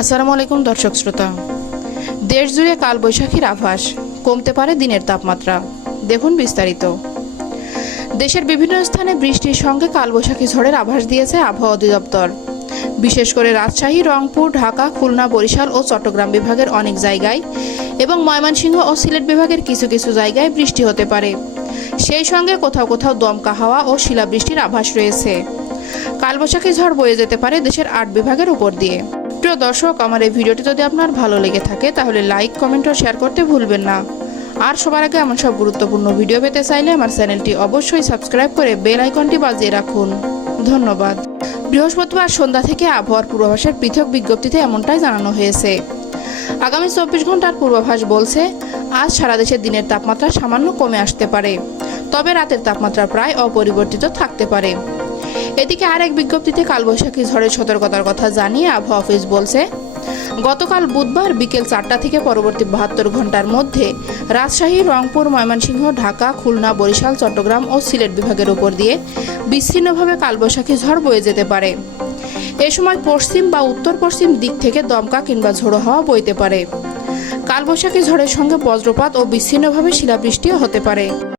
আসসালামু আলাইকুম দর্শক শ্রোতা। দেশ জুড়ে কালবৈশাখীর আভাস, কমতে পারে দিনের তাপমাত্রা। দেখুন বিস্তারিত। দেশের বিভিন্ন স্থানে বৃষ্টির সঙ্গে কালবৈশাখী ঝড়ের আভাস দিয়েছে আবহাওয়া অধিদপ্তর। বিশেষ করে রাজশাহী, রংপুর, ঢাকা, খুলনা, বরিশাল ও চট্টগ্রাম বিভাগের অনেক জায়গায় এবং ময়মনসিংহ ও সিলেট বিভাগের কিছু কিছু জায়গায় বৃষ্টি হতে পারে। সেই সঙ্গে কোথাও কোথাও দমকা হাওয়া ও শিলাবৃষ্টির আভাস রয়েছে। কালবৈশাখী ঝড় বয়ে যেতে পারে দেশের 8 বিভাগের উপর দিয়ে। প্রিয় দর্শক, আমার এই ভিডিওটি যদি আপনার ভালো লেগে থাকে তাহলে লাইক, কমেন্ট ও শেয়ার করতে ভুলবেন না। আর সবার আগে এমন সব গুরুত্বপূর্ণ ভিডিও পেতে চাইলে আমার চ্যানেলটি অবশ্যই সাবস্ক্রাইব করে বেল আইকনটি বাজিয়ে রাখুন। ধন্যবাদ। বৃহস্পতিবার সন্ধ্যা থেকে আবহাওয়ার পূর্বাভাসের পৃথক বিজ্ঞপ্তিতে এমনটাই জানানো হয়েছে। আগামী 24 ঘন্টার পূর্বাভাস বলছে, আজ সারা দেশের দিনের তাপমাত্রা সামান্য কমে আসতে পারে, তবে রাতের তাপমাত্রা প্রায় অপরিবর্তিত থাকতে পারে। এদিকে আরেক বিজ্ঞপ্তিতে কালবৈশাখী ঝড়ের সতর্কতার কথা জানিয়ে আবহাওয়া অফিস বলছে, গতকাল বুধবার বিকেল 4টা থেকে পরবর্তী 72 ঘন্টার মধ্যে রাজশাহী, রংপুর, ময়মনসিংহ, ঢাকা, খুলনা, বরিশাল, চট্টগ্রাম ও সিলেট বিভাগের উপর দিয়ে বিচ্ছিন্নভাবে কালবৈশাখী ঝড় বয়ে যেতে পারে। এ সময় পশ্চিম বা উত্তর পশ্চিম দিক থেকে দমকা কিংবা ঝোড়ো হাওয়া বইতে পারে। কালবৈশাখী ঝড়ের সঙ্গে বজ্রপাত ও বিচ্ছিন্নভাবে শিলাবৃষ্টিও হতে পারে।